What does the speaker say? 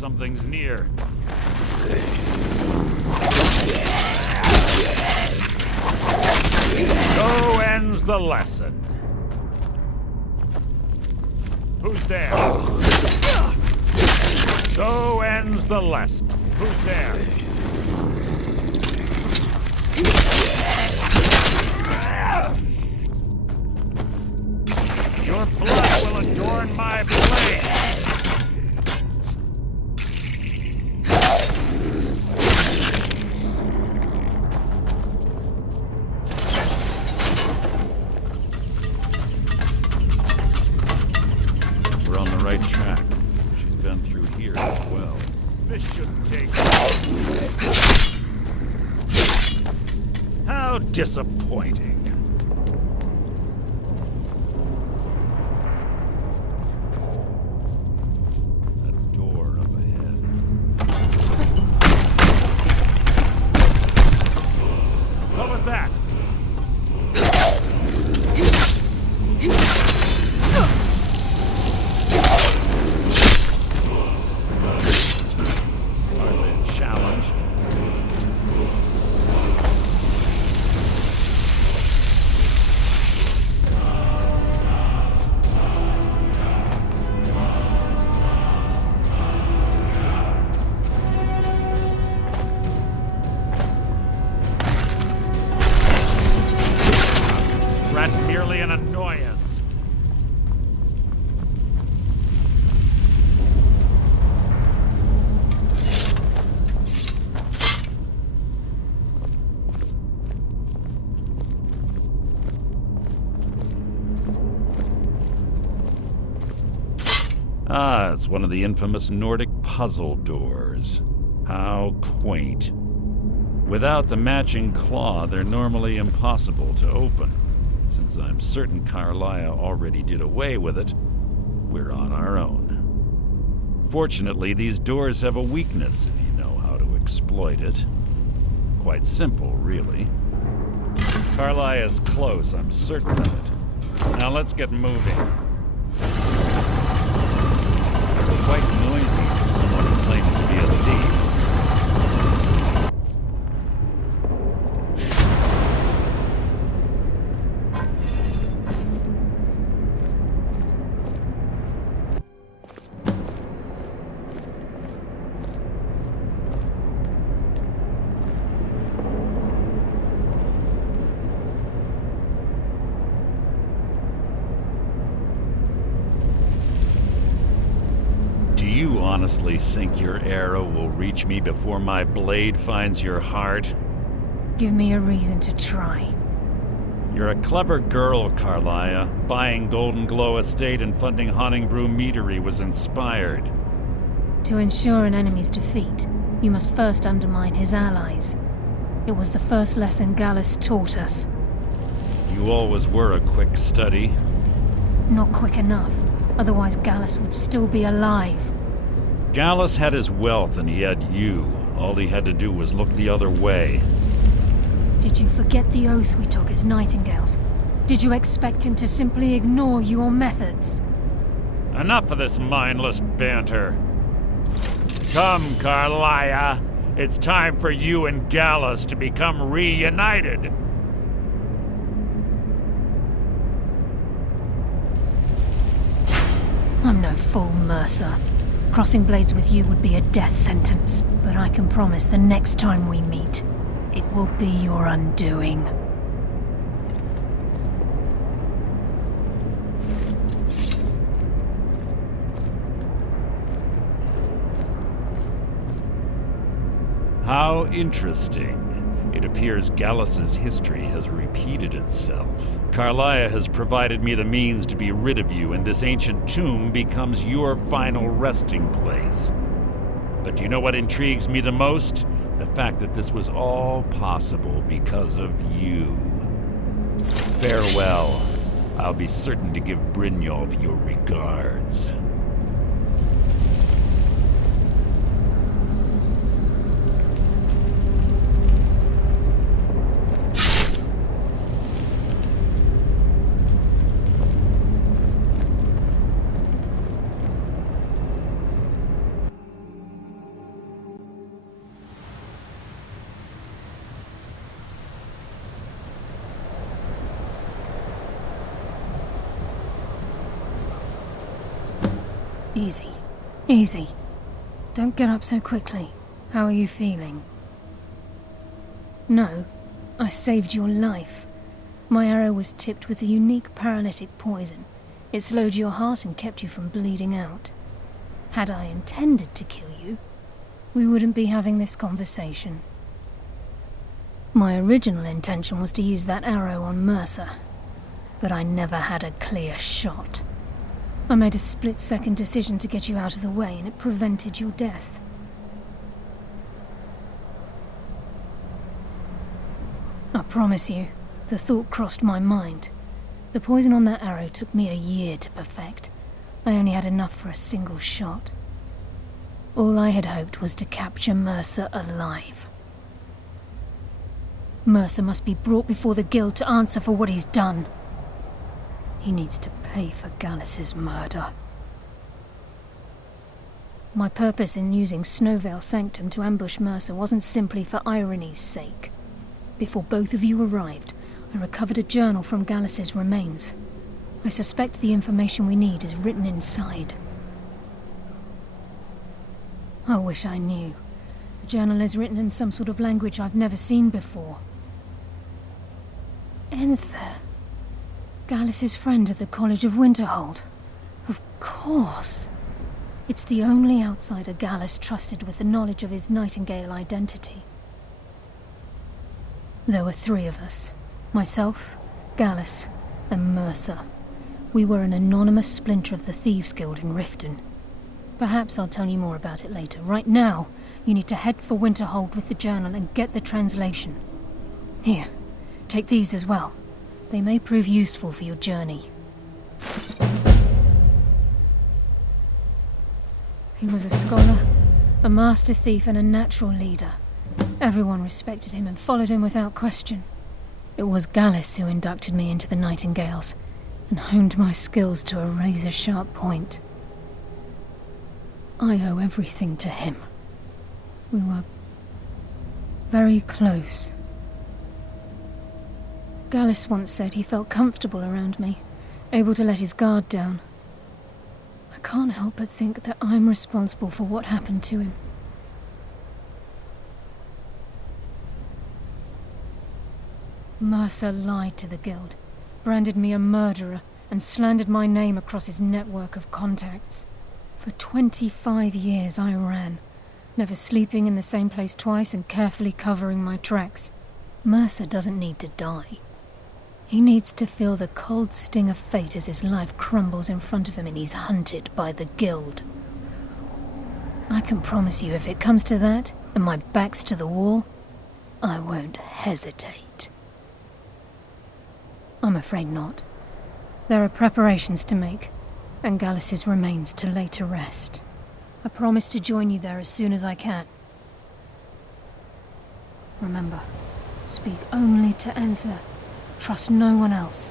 Something's near. So ends the lesson. Who's there? So ends the lesson. Who's there? Your blood will adorn my blade. We're on the right track. She's been through here as well. This shouldn't take long. How disappointing. Merely an annoyance. Ah, it's one of the infamous Nordic puzzle doors. How quaint. Without the matching claw, they're normally impossible to open. Since I'm certain Carlia already did away with it, we're on our own. Fortunately, these doors have a weakness if you know how to exploit it. Quite simple, really. Carlia's close, I'm certain of it. Now let's get moving. Quite noisy for someone who claims to be a thief. Do you honestly think your arrow will reach me before my blade finds your heart? Give me a reason to try. You're a clever girl, Carlia. Buying Golden Glow Estate and funding Honningbrew Meadery was inspired. To ensure an enemy's defeat, you must first undermine his allies. It was the first lesson Gallus taught us. You always were a quick study. Not quick enough. Otherwise Gallus would still be alive. Gallus had his wealth and he had you. All he had to do was look the other way. Did you forget the oath we took as Nightingales? Did you expect him to simply ignore your methods? Enough of this mindless banter. Come, Carlia. It's time for you and Gallus to become reunited. I'm no fool, Mercer. Crossing blades with you would be a death sentence, but I can promise the next time we meet, it will be your undoing. How interesting. It appears Gallus's history has repeated itself. Carlia has provided me the means to be rid of you, and this ancient tomb becomes your final resting place. But do you know what intrigues me the most? The fact that this was all possible because of you. Farewell. I'll be certain to give Brynjolf your regards. Easy. Easy. Don't get up so quickly. How are you feeling? No, I saved your life. My arrow was tipped with a unique paralytic poison. It slowed your heart and kept you from bleeding out. Had I intended to kill you, we wouldn't be having this conversation. My original intention was to use that arrow on Mercer, but I never had a clear shot. I made a split-second decision to get you out of the way, and it prevented your death. I promise you, the thought crossed my mind. The poison on that arrow took me a year to perfect. I only had enough for a single shot. All I had hoped was to capture Mercer alive. Mercer must be brought before the Guild to answer for what he's done. He needs to pay for Gallus's murder. My purpose in using Snowvale Sanctum to ambush Mercer wasn't simply for irony's sake. Before both of you arrived, I recovered a journal from Gallus's remains. I suspect the information we need is written inside. I wish I knew. The journal is written in some sort of language I've never seen before. Enther. Gallus's friend at the College of Winterhold. Of course. It's the only outsider Gallus trusted with the knowledge of his Nightingale identity. There were 3 of us. Myself, Gallus, and Mercer. We were an anonymous splinter of the Thieves' Guild in Riften. Perhaps I'll tell you more about it later. Right now, you need to head for Winterhold with the journal and get the translation. Here, take these as well. They may prove useful for your journey. He was a scholar, a master thief, and a natural leader. Everyone respected him and followed him without question. It was Gallus who inducted me into the Nightingales and honed my skills to a razor-sharp point. I owe everything to him. We were very close. Gallus once said he felt comfortable around me, able to let his guard down. I can't help but think that I'm responsible for what happened to him. Mercer lied to the Guild, branded me a murderer, and slandered my name across his network of contacts. For 25 years I ran, never sleeping in the same place twice and carefully covering my tracks. Mercer doesn't need to die. He needs to feel the cold sting of fate as his life crumbles in front of him and he's hunted by the Guild. I can promise you if it comes to that, and my back's to the wall, I won't hesitate. I'm afraid not. There are preparations to make, and Gallus's remains to lay to rest. I promise to join you there as soon as I can. Remember, speak only to Enther. Trust no one else.